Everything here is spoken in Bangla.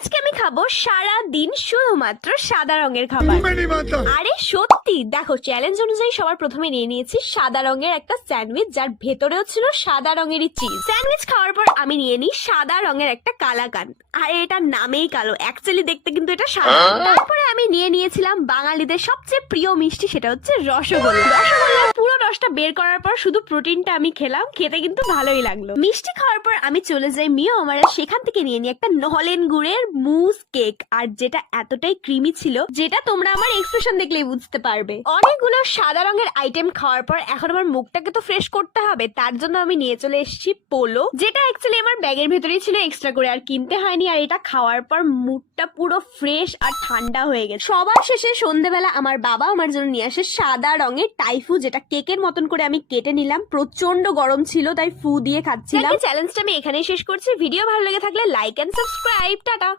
আজকে আমি খাবো সারা দিন শুধুমাত্র সাদা রঙের খাবার। আরে সত্যি দেখো, চ্যালেঞ্জ অনুযায়ী সবার প্রথমে নিয়ে নিয়েছি সাদা রঙের একটা স্যান্ডউইচ, যার ভেতরেও ছিল সাদা রঙেরই চিজ। স্যান্ডউইচ খাওয়ার পর আমি নিয়ে নিই সাদা রঙের একটা কালাকান। আর এটার নামেই কালো, অ্যাকচুয়ালি দেখতে কিন্তু এটা সাদা। তারপরে আমি নিয়ে নিয়েছিলাম বাঙালিদের সবচেয়ে প্রিয় মিষ্টি, সেটা হচ্ছে রসগোল্লা। রসগোল্লার পুরো রসটা বের করার পর শুধু প্রোটিনটা আমি খেলাম, খেতে কিন্তু ভালোই লাগলো। মিষ্টি খাওয়ার পর আমি চলে যাই মিও আমার, সেখান থেকে নিয়ে নিই একটা নলেন গুড়ের মুজ কেক, আর যেটা এতটাই ক্রিমি ছিল যেটা তোমরা আমার এক্সপ্রেশন দেখলেই বুঝতে পারবে। অনেকগুলো সাদা রঙের আইটেম খাওয়ার পর এখন আমার মুখটাকে তো ফ্রেশ করতে হবে, তার জন্য আমি নিয়ে চলে এসেছি পোলো, যেটা অ্যাকচুয়ালি আমার ব্যাগের ভেতরেই ছিল এক্সট্রা করে, আর কিনতে হয়নি। আর এটা খাওয়ার পর মুডটা পুরো ফ্রেশ আর ঠান্ডা হয়ে গেছে। সবার শেষে সন্ধ্যেবেলা আমার বাবা আমার জন্য নিয়ে আসে সাদা রঙের টাইফু, যেটা কেকের মতন করে আমি কেটে নিলাম। প্রচন্ড গরম ছিল তাই ফু দিয়ে খাচ্ছিলাম। চ্যালেঞ্জটা আমি এখানেই শেষ করছি। ভিডিও ভালো লেগে থাকলে লাইক এন্ড সাবস্ক্রাইব। টাটা।